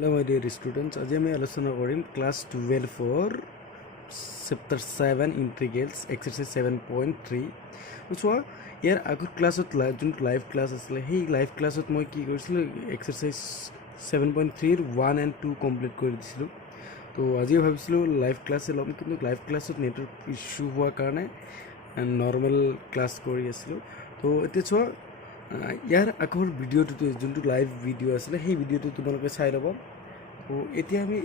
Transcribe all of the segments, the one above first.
Hello my dear students, আজি আমি আলোচনা কৰিম ক্লাছ 12 চেপ্টাৰ 7 ইণ্টিগ্ৰেলছ এক্সাৰচাইজ 7.3 চোৱা ইয়াৰ আগৰ ক্লাছত যোনটো লাইভ ক্লাছ আছিলে সেই লাইভ ক্লাছত মই কি কৰিছিলোঁ এক্সাৰচাইজ 7.3 1 and 2 কমপ্লিট কৰি দিছিলোঁ তো আজিও ভাবিছিলোঁ লাইভ ক্লাছে ল'ম কিন্তু লাইভ ক্লাছত নেটৱৰ্ক ইছ্যু হোৱাৰ কাৰণে নৰ্মেল ক্লাছ কৰি আছিলোঁ তো এতিয়া চোৱা ইয়াৰ আগৰ ভিডিঅ'টোতে যোনটো লাইভ ভিডিঅ' আছিলে সেই ভিডিঅ'টো তোমালোকে চাই ল'ব তো এতিয়া আমি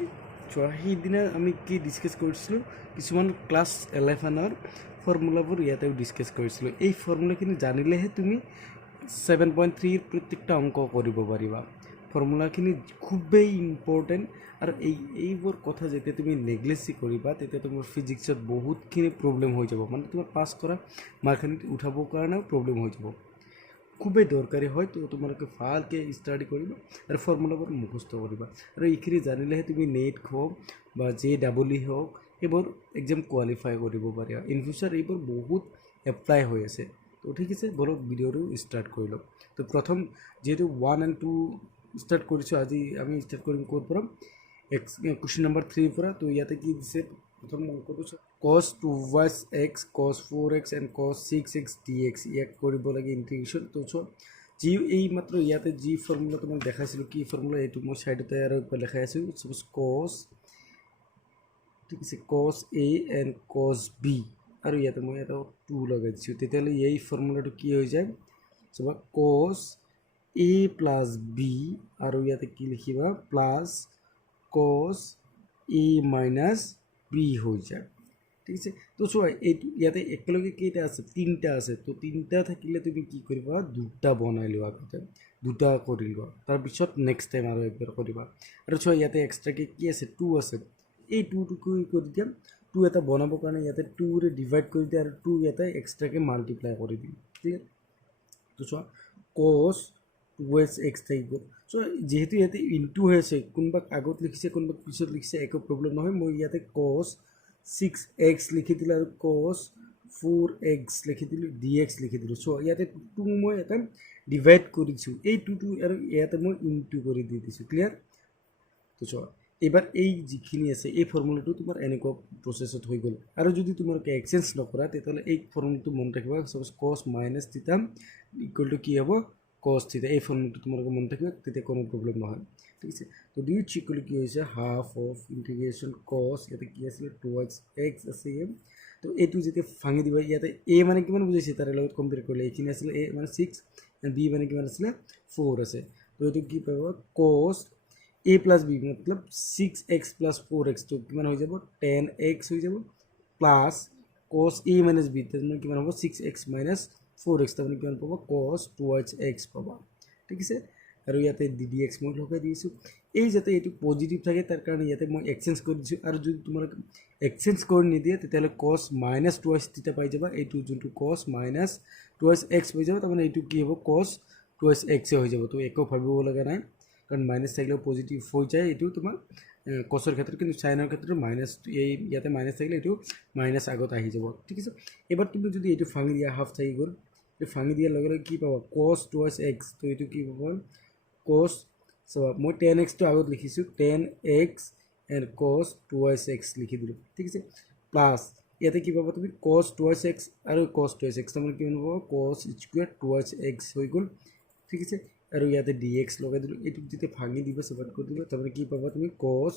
চোৱা সেইদিনা আমি কি ডিছকাছ কৰিছিলোঁ কিছুমান ক্লাছ 11ৰ ফৰ্মুলাবোৰ ইয়াতেও ডিছকাছ কৰিছিলোঁ এই ফৰ্মুলাখিনি জানিলেহে তুমি 7.3 প্ৰত্যেকটা অংক কৰিব পাৰিবা ফৰ্মুলাখিনি খুবেই ইম্পৰ্টেণ্ট আৰু এইবোৰ কথা যেতিয়া তুমি নেগলেক্ট কৰিবা তেতিয়া তোমাৰ ফিজিক্সত বহুতখিনি প্ৰব্লেম হৈ যাব মানে তোমাৰ পাছ কৰা মাৰ্কখিনি উঠাবৰ কাৰণেও প্ৰব্লেম হৈ যাব খুবেই দৰকাৰী হয় তো তোমালোকে ভালকৈ ষ্টাডি কৰিবা আৰু ফৰ্মুলাবোৰ মুখস্থ কৰিবা আৰু এইখিনি জানিলেহে তুমি নেট হওক বা JEE হওক এইবোৰ এক্সাম কোৱালিফাই কৰিব পাৰিবা ইন ফিউচাৰ এইবোৰ বহুত এপ্লাই হৈ আছে তো ঠিক আছে বলক ভিডিঅ'টো ষ্টাৰ্ট কৰি লওক তো প্ৰথম যিহেতু 1 and 2 ষ্টাৰ্ট কৰিছোঁ আজি আমি ষ্টাৰ্ট কৰিম ক'ৰ পৰা কুৱেশ্যন নম্বৰ 3 পৰা তো ইয়াতে কি দিছে প্ৰথম অংকটো cos 2x cos 4x and cos 6x dx ইয়াক কৰিব লাগে ইণ্টিগ্ৰেশ্যন তো চোৱা যি এই মাত্ৰ ইয়াতে যি ফৰ্মুলা তোমাক দেখাইছিলোঁ কি ফৰ্মুলা এইটো মই ছাইডতে আৰু দেখাই আছোঁ চাপ'জ cos ঠিক আছে cos a and cos b আৰু ইয়াতে মই এটা 2 লগাই দিছোঁ তেতিয়াহ'লে এই ফৰ্মুলাটো কি হৈ যায় চাবা cos a plus b আৰু ইয়াতে কি লিখিবা plus cos a minus b হৈ যায় ঠিক আছে তো চোৱা এইটো ইয়াতে একেলগে কেইটা আছে তিনিটা আছে তো তিনিটা থাকিলে তুমি কি কৰিবা দুটা বনাই লোৱা আগতে দুটা কৰি লোৱা তাৰপিছত নেক্সট টাইম আৰু একবাৰ কৰিবা আৰু চোৱা ইয়াতে এক্সট্ৰাকৈ কি আছে 2 আছে এই 2টো কি কৰি দিম 2 এটা বনাবৰ কাৰণে ইয়াতে 2ৰে ডিভাইড কৰি দিয়া আৰু 2 ইয়াতে এক্সট্ৰাকৈ মাল্টিপ্লাই কৰি দিম ঠিক আছে তো চোৱা cos 2x থাকি গ'ল চ' যিহেতু ইয়াতে ইনটু হৈ আছে কোনোবাক আগত লিখিছে কোনোবাক পিছত লিখিছে একো প্ৰব্লেম নহয় মই ইয়াতে cos 6x লিখি দিলোঁ আৰু cos 4x লিখি দিলোঁ dx লিখি দিলোঁ চ' ইয়াতে 2 মই এটা ডিভাইড কৰি দিছোঁ এই 2টো আৰু ইয়াতে মই ইনটু কৰি দি দিছোঁ ক্লিয়াৰ তো চোৱা এইবাৰ এই যিখিনি আছে এই ফৰ্মুলাটো তোমাৰ এনেকুৱা প্ৰচেছত হৈ গ'ল আৰু যদি তোমালোকে এক্সচেঞ্জ নকৰা তেতিয়াহ'লে এই ফৰ্মুলাটো মনত ৰাখিবা চাপ'জ cos মাইনাছ থিটা ইকুৱেল টু কি হ'ব cos থিটা এই ফৰ্মুলাটো তোমালোকে মনত ৰাখিবা তেতিয়া কোনো প্ৰব্লেম নহয় ঠিক আছে তো ডি এইচ ইকুৱেল কি হৈছে হাফ অফ ইণ্টিগ্ৰেশ্যন cos ইয়াতে কি আছিলে 2x আছে তো এইটো যেতিয়া ভাঙি দিবা ইয়াতে a মানে কিমান বুজাইছে তাৰে লগত কম্পেয়াৰ কৰিলে এইখিনি আছিলে a মানে 6 and b মানে কিমান আছিলে 4 আছে তো এইটো কি পাব cos a plus b मतलब 6x plus 4x तो किमान हो जाबो 10x हो जाबो plus cos a minus b तो किमान हो 6x minus 4x तो किमान पाबो cos 2x पाबा ठीक আছে আৰু ইয়াতে ddx মই লগাই দিছো এই যাতে এটো পজিটিভ থাকে তাৰ কাৰণে ইয়াতে মই এক্সচেঞ্জ কৰি দিছো আৰু যদি তোমাৰ এক্সচেঞ্জ কৰি নিদিয়ে তেতিয়ালে cos minus 2x থিটা পাই যাবা এইটো যোনটো cos minus 2x হৈ যাব তাৰমানে এইটো কি হ'ব cos 2x হৈ যাব তো একো ভাবিব লগা নাই কাৰণ মাইনাছ থাকিলেও পজিটিভ হৈ যায় এইটো তোমাৰ কছৰ ক্ষেত্ৰত কিন্তু চাইনৰ ক্ষেত্ৰত মাইনাছ এই ইয়াতে মাইনাছ থাকিলে এইটো মাইনাছ আগত আহি যাব ঠিক আছে এবাৰ তুমি যদি এইটো ভাঙি দিয়া হাফ থাকি গ'ল এইটো ভাঙি দিয়াৰ লগে লগে কি পাবা cos 2x তো এইটো কি পাবা cos so মই 10x টো আগত লিখিছোঁ 10x and cos 2x লিখি দিলোঁ ঠিক আছে প্লাছ ইয়াতে কি পাবা তুমি cos 2x আৰু cos 2x তাৰমানে কি হ'ব cos স্কুৱেৰ 2x হৈ গ'ল ঠিক আছে আৰু ইয়াতে dx লগাই দিলোঁ এইটো যেতিয়া ভাঙি দিব সেপাৰেট কৰি দিলোঁ তাৰমানে কি পাবা তুমি cos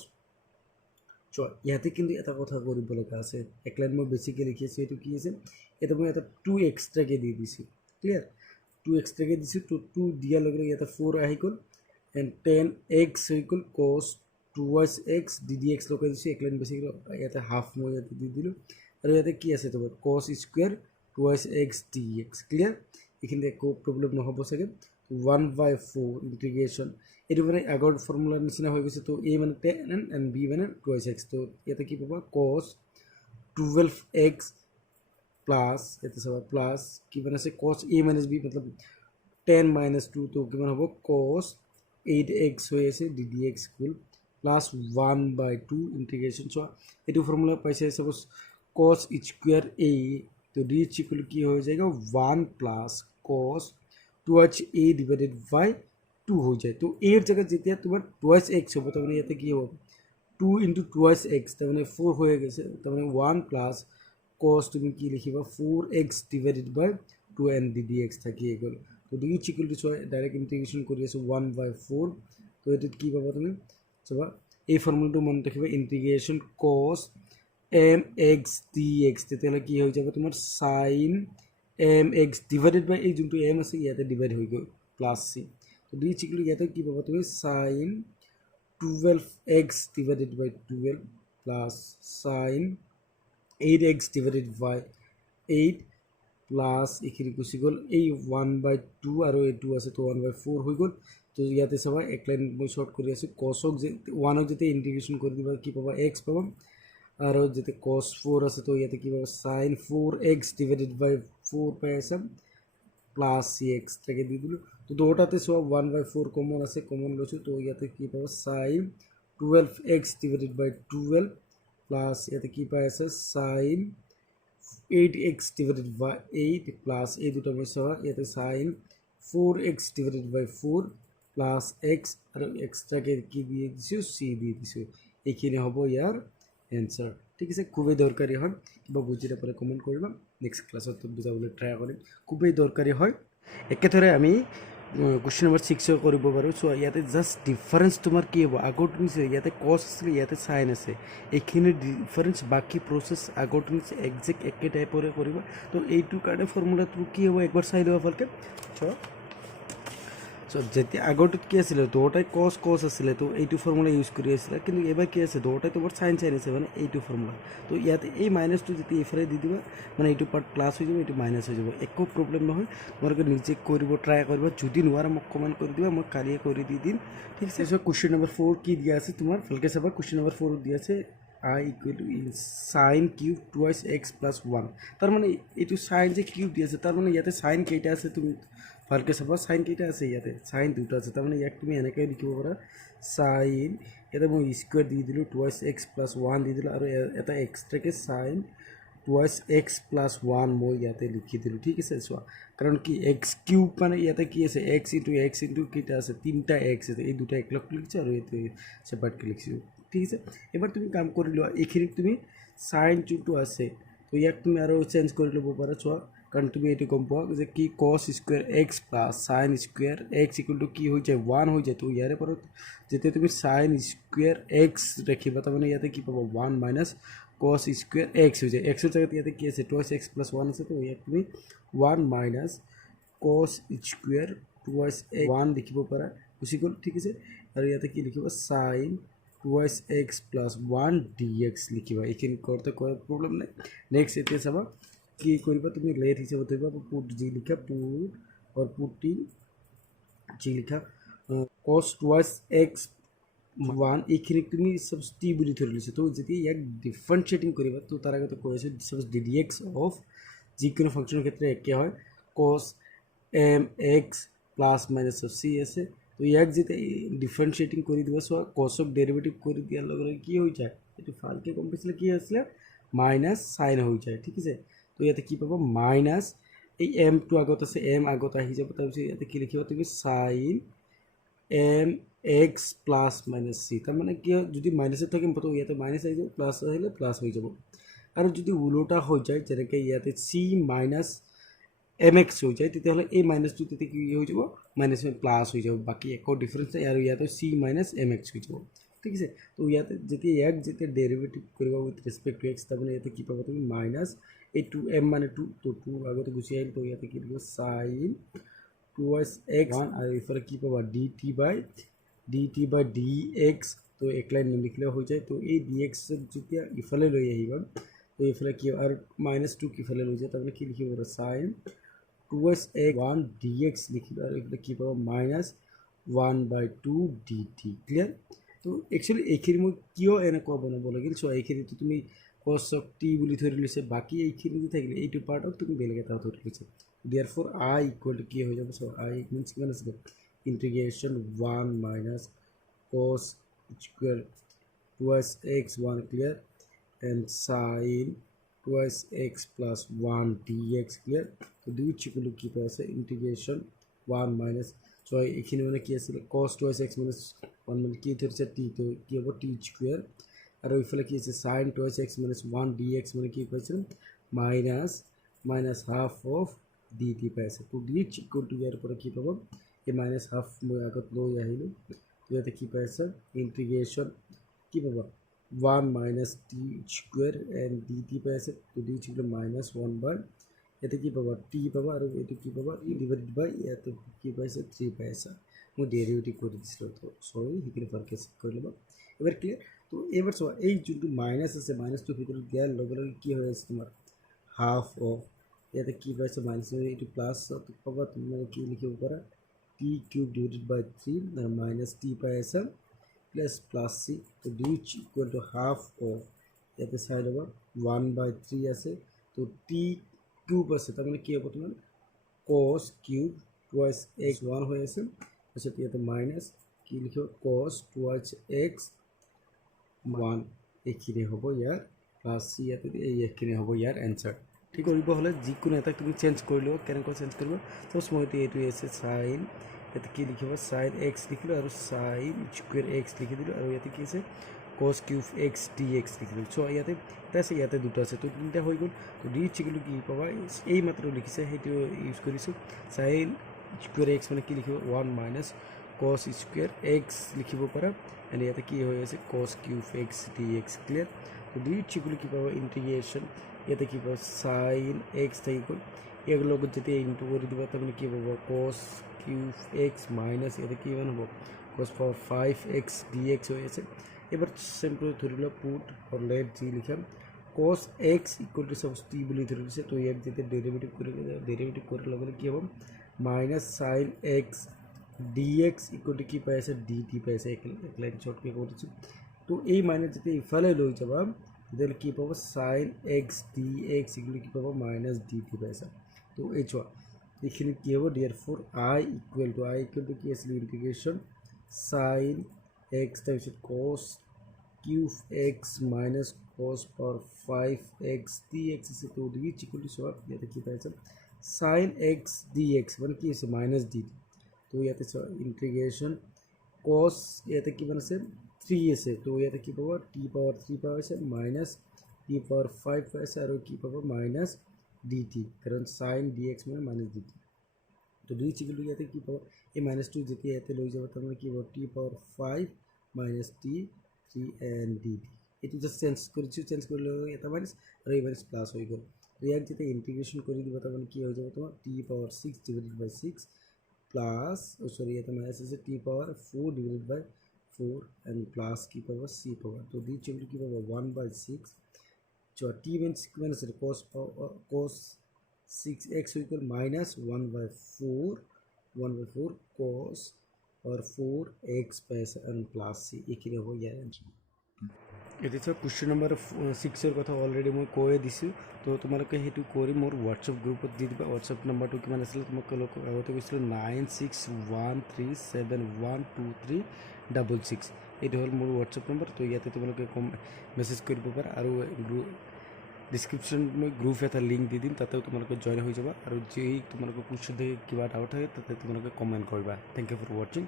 চোৱা ইয়াতে কিন্তু এটা কথা কৰিব লগা আছে এক লাইন মই বেছিকৈ লিখি আছোঁ এইটো কি আছে এটা মই এটা 2 এক্সট্ৰাকৈ দি দিছোঁ ক্লিয়াৰ 2 এক্সট্ৰাকৈ দিছোঁ তো 2 দিয়াৰ লগে লগে ইয়াতে 4 আহি গ'ল এণ্ড 10x হৈ গ'ল cos 2x ddx লগাই দিছোঁ এক লাইন বেছিকৈ ইয়াতে হাফ মই ইয়াতে দি দিলোঁ আৰু ইয়াতে কি আছে তোমাৰ cos square 2x dx clear এইখিনিতে একো প্ৰব্লেম নহ'ব চাগে 1/4 ইন্টিগ্ৰেশন এটি মানে আগৰ ফর্মুলার নিচিনা হৈ গৈছে তো a মানে 10 and b মানে 2x তো ইয়াতে কি পাবা cos 12x প্লাস ইয়াতে চাবা প্লাস কি মানে আছে cos a minus b मतलब 10 minus 2 তো কিমান হ'ব cos 8x হৈ আছে ddx ইকুৱেল প্লাস 1/2 ইন্টিগ্ৰেশন চোৱা এইটো ফৰ্মুলা পাইছে সাপোজ cos স্কয়াৰ a তো dx ইকুৱেল কি হৈ যায়গা 1 plus cos 2a divided by 2 হৈ যায় তো এৰ জায়গাত যেতিয়া তোমাৰ টুৱাইছ এক্স হ'ব তাৰমানে ইয়াতে কি হ'ব 2 ইনটু টুৱাইছ এক্স তাৰমানে 4 হৈ গৈছে তাৰমানে 1 প্লাছ কস তুমি কি লিখিবা 4x ডিভাইডেড বাই 2n dx থাকিয়ে গ'ল তো ডিউ ইকুয়াল টু ডাইরেক্ট ইন্টিগ্রেশন কৰি আছো 1/4 তো এটো কি পাবা তুমি চাবা এই ফর্মুলাটো মনে ৰাখিবা ইন্টিগ্ৰেশন cos mx dx তেতিয়ালে কি হৈ যাব তোমাৰ sin mx ডিভাইডেড বাই এই যোনটো m আছে ইয়াতে ডিভাইড হৈ গ'ল প্লাস c তো ডিউ ইকুয়াল টু ইয়াতে কি পাবা তুমি sin 12x divided by 12 plus sin 8x divided by 8 plus এখানে গুছি গ'ল এই 1/2 আৰু এইটো আছে তো 1/4 হৈ গ'ল তো ইয়াতে চাবা এক লাইন মই শর্ট কৰি আছো cosক যে 1ক যেতে ইন্টিগ্ৰেশন কৰি দিবা কি পাবা x পাবা আৰু যেতে cos 4 আছে তো ইয়াতে কি পাবা sin 4x divided by 4 পাই আছে প্লাস cx টাকে দি দিলো তো দুটাতে সব 1/4 কমন আছে কমন লইছো তো ইয়াতে কি পাবো sin 12x divided by 12 plus ইয়াতে কি পাই আছে sin 8x divided by 8 plus এই দুটো মিশা ইয়াতে sin 4x divided by 4 plus x আর x টাকে কি দিয়ে দিছো c দিয়ে দিছো এইখানে হবে ইয়ার অ্যানসার ঠিক আছে খুবই দরকারি হয় কিবা বুঝিলে পরে কমেন্ট করবা নেক্সট ক্লাসত বুঝাবলৈ ট্রাই কৰিম খুবই দৰকাৰি হয় একেধৰে আমি কোশ্চেন নম্বৰ 6 কৰিব পাৰোঁ সো ইয়াতে জাস্ট ডিফাৰেন্স তোমাৰ কি হ'ব আগৰ নিছে ইয়াতে কস আছে ইয়াতে সাইন আছে এইখিনি ডিফাৰেন্স বাকি প্ৰসেস আগৰ নিছে এক্সাক্ট একে টাইপৰে কৰিবা তো এইটো কাৰণে ফৰ্মুলাটো কি হ'ব একবাৰ চাই লবা ভালকে সো যেতে আগৰটোত কি আছিল দুটাই কস আছিল তো এইটো ফৰ্মুলা ইউজ কৰি আছিল কিন্তু এবাৰ কি আছে দুটাই তোমাৰ সাইন আছে মানে এইটো ফর্মুলা তো ইয়াতে এই মাইনাসটো যেতে ইফালে দি দিবা মানে এইটো পার্ট প্লাস হৈ যাব এইটো মাইনাস হৈ যাব একো প্রবলেম নহয় তোমালোকে নিজে কৰিব ট্ৰাই কৰিবা যদি নোৱাৰা মোক কমেন্ট কৰি দিবা মই কালিয়ে কৰি দি দিম ঠিক আছে সো কোশ্চেন নম্বৰ 4 কি দিয়া আছে তোমাৰ ভালকে চাবা কোশ্চেন নম্বৰ 4 দিয়া আছে I equal to sin cube twice x plus 1 তার মানে এইটো sin যে কিউব দি আছে তার মানে ইয়াতে sin কেইটা আছে তুমি ভালকে চাবা sin কেইটা আছে ইয়াতে sin দুটা আছে তার মানে ইয়াক তুমি এনেকৈ লিখিব পাৰা sin ইয়াতে মই স্কয়াৰ দি দিলো twice x plus 1 দি দিলো আৰু এটা এক্সট্ৰাকে sin twice x plus 1 মই ইয়াতে লিখি দিলো ঠিক আছে চোৱা কাৰণ কি x কিউব মানে ইয়াতে কি আছে x into কেইটা আছে তিনটা x আছে এই দুটা একলগ লিখিছে আৰু এতে সেপাৰেট লিখিছো ঠিক আছে এবাৰ তুমি কাম কৰি লোৱা এইখিনি তুমি sin যোনটো আছে তো ইয়াক তুমি আৰু চেঞ্জ কৰি ল'ব পাৰা চোৱা কাৰণ তুমি এইটো গম পোৱা যে কি cos square x plus sin square x equal to কি হৈ যায় 1 হৈ যায় তো ইয়াৰে পৰা যেতিয়া তুমি sin স্কয়াৰ x ৰাখিবা তাৰ মানে ইয়াতে কি পাবা 1 মাইনাস cos স্কয়াৰ x হৈ যায় x ৰ জায়গাত ইয়াতে কি আছে 2x plus 1 আছে তো ইয়াক তুমি 1 মাইনাস cos স্কয়ার 2x 1 লিখিব পাৰা বুজি গ'ল ঠিক আছে আৰু ইয়াতে কি লিখিবা sin 2x plus 1 dx লিখিবা এইখিনি করতে কোনো প্রবলেম নাই নেক্সট এতে চাবা কি কৰিবা তুমি লেট হিসাবে ধৰিবা পুট জি লিখা পুট और পুটি জি লিখা cos 2x 1 এইখিনি তুমি সাবস্টি বুলি ধৰি লৈছে তো যেতিয়া ইয়াক ডিফাৰেন্সিয়েটিং কৰিবা তো তাৰ আগতে কৈ আছে সাপোজ ddx অফ যিকোনো ফাংশনৰ ক্ষেত্রে একে হয় cos mx plus minus of c আছে তো ইয়াক যেতিয়া ডিফারেন্সিয়েটিং কৰি দিব সো cosক ডেৰিভেটিভ কৰি দিয়াৰ লগে লগে কি হৈ যায় এটো ফালকে কম পাইছিলে কি আছিল মাইনাস sin হৈ যায় ঠিক আছে তো ইয়াতে কি পাবো মাইনাস এই m টো আগত আছে m আগত আহি যাব তাৰপিছত ইয়াতে কি লিখিবা তুমি sin mx plus minus c তাৰ মানে কি যদি মাইনাস থাকে তো ইয়াতে মাইনাস আহি যাব প্লাস আহিলে প্লাস হৈ যাব আৰু যদি উল্টা হৈ যায় যেনেকৈ ইয়াতে c মাইনাস mx হৈ যায় তেতিয়াহ'লে এই মাইনাসটো তেতিয়া কি হৈ যাব মাইনাস প্লাস হৈ যাব বাকি একো ডিফারেন্স নাই আৰু ইয়াতে c মাইনাস mx হৈ যাব ঠিক আছে তো ইয়াতে যেতিয়া ইয়াক যেতিয়া ডেরিভেটিভ কৰিবা উইথ ৰেসপেক্ট টু x তাৰমানে ইয়াতে কি পাবা তুমি মাইনাস এই 2m মানে 2 তো 2 আগতে গুছি আহিল তো ইয়াতে কি লিখিব sin 2x 1 আৰু ইফালে কি পাবা dt by dx তো এক লাইন লিখলে হৈ যায় তো এই dx যেতিয়া ইফালে লৈ আহিবা তো ইফালে কি আৰু -2 কিফালে লৈ যায় তাৰমানে কি লিখিব sin 2x 1 dx লিখিবা আৰু ইফালে কি পাবা -1/2 dt ক্লিয়াৰ তো একচুয়ালি এইখিনি মই কিয় এনেকুৱা বনাব লাগিল সো এইখিনি তো তুমি cos t বুলি ধৰি লৈছে বাকি এইখিনি যে থাকিলে এইটো পাৰ্টক তুমি বেলেগ এটা ধৰি লৈছে therefore I equal to কি হৈ যাব সো I means কিমান আছে integration 1 minus cos square 2x 1 clear and sin 2x plus 1 dx clear so do equal to keep as integration 1 minus so এইখিনি মানে কি আছিল cos 2x minus 1 মানে কি ধৰিছে t তো কি হ'ব t স্কয়াৰ আৰু ইফালে কি আছে sin 2x minus 1 dx মানে কি পাইছিল minus half of dt পাইছে তো dx equal to ইয়াৰ পৰা কি পাব এই minus half মই আগত লৈ আহিলো তো ইয়াতে কি পাইছে ইন্টিগ্ৰেশন কি পাব 1 minus t square and dt পাইছে তো d equal minus 1 by এতে কি পাবা t পাবা আৰু এটো কি পাবা e divided by এতে কি পাইছে 3 পাইছে মই ডেরিভেটিভ কৰি দিছিলো তো সৰি হিকিনে ফাৰকে চেক কৰি লবা এবাৰ ক্লিয়াৰ তো এবাৰ চোৱা এই যোনটো মাইনাস আছে মাইনাসটো ভিতৰত দিয়াৰ লগে লগে কি হৈ আছে তোমাৰ হাফ অফ এতে কি পাইছে মাইনাস এটো প্লাস পাবা তুমি কি লিখিব পাৰা t cube divided by 3 আৰু minus t পাইছে plus c তো d equal to half of এতে চাই লবা 1 by 3 আছে তো t কিউব আছে তার মানে কি হবে তোমার cos কিউব twice x 1 হয়ে আছে আচ্ছা ইয়াতে মাইনাস কি লিখো cos twice x 1 এইখিনি হ'ব ইয়াৰ প্লাস c ইয়াতে এই এইখিনি হ'ব ইয়াৰ आंसर ঠিক কৰিব হলে যিকোনো এটা তুমি চেঞ্জ কৰি লও কেনেকৈ চেঞ্জ কৰিব তো সময়তে এইটো আছে sin ইয়াতে কি লিখিব sin x লিখিলো আৰু sin square x লিখি দিলো আৰু ইয়াতে কি আছে cos cube x dx লিখিলো সো ইয়াতে আছে ইয়াতে দুটো আছে তো তিনটা হৈ গল তো d ইকুয়াল কি পাবা এই মাত্র লিখিছে হেতু ইউজ কৰিছো sin square x মানে কি লিখিব 1 minus cos square x লিখিব পাৰা এন্ড ইয়াতে কি হৈ আছে cos cube x dx clear তো d ইকুয়াল কি পাবা ইন্টিগ্রেশন ইয়াতে কি পাবা sin x থাকি গল এগুলো যদি ইনটু কৰি দিবা তাহলে কি পাবা cos cube x minus ইয়াতে কি মান হ'ব cos power 5x dx হৈ আছে এবার সিম্পল ধরিলো পুট অর লেট জি লিখাম cos x equal to suppose t বলি ধরিছে তো এর যেতে ডেরিভেটিভ করে লগে কি হবে minus sin x dx equal to কি পাইছে dt পাইছে এক লাইন শর্ট কে করছি তো এই মাইনাস যেতে ইফালে লই যাবা তাহলে কি পাবো sin x dx equal কি পাবো minus dt পাইছে তো এই চ এখানে কি হবে therefore I equal to কি আছে integration sin x times cos cube x minus cos power 5x dx is equal to equal to so ইয়াতে কি পাইছে sin x dx মানে কি আছে minus dt তো ইয়াতে ইন্টিগ্রেশন cos ইয়াতে কি বানাছে 3 আছে তো ইয়াতে কি পাবো t power 3 পাওয়া আছে minus t power 5 পাইছে আৰু কি পাবো minus dt কারণ sin dx মানে minus dt তো d equal to ইয়াতে কি পাবো এই minus 2 যেতে ইয়াতে লৈ যাব তার মানে কি হবে t power 5 minus t 3 and dt এটি জাস্ট চেঞ্জ করলে এটা মাইনাস আর এই মাইনাস প্লাস হয়ে গেল রিয়াক যেতে ইন্টিগ্রেশন করে দিব তার মানে কি হয়ে যাবে তোমার t power 6 divided by 6 plus sorry এটা মাইনাস আছে t power 4 divided by 4 and plus কি পাবো c পাবো তো d ইকুয়াল কি পাবো 1 by 6 so t means cos 6x equal minus 1 by 4 cos or 4x and plus c এখানে हो यार এটি সব কোশ্চেন নাম্বার 6 এর কথা অলরেডি মই কয়ে দিছি তো তোমালোকে হেতু কৰি মোৰ WhatsApp গ্ৰুপত দি দিবা WhatsApp নাম্বাৰটো কিমান আছিল তোমাক আগতে কৈছিল 9613712366 এইটো হ'ল মোৰ WhatsApp নম্বৰ তো ইয়াতে তোমালোকে মেসেজ কৰিব পাৰা আৰু ডিসক্ৰিপশন में গ্ৰুপ এটা লিংক দি দিম তাতেও তোমালোকে জয়েন হৈ যাবা আৰু যেই তোমালোকে কোশ্চেন থেকে কিবা ডাউট থাকে তাতে তোমালোকে কমেন্ট কৰিবা থ্যাংক ইউ ফৰ ওয়াচিং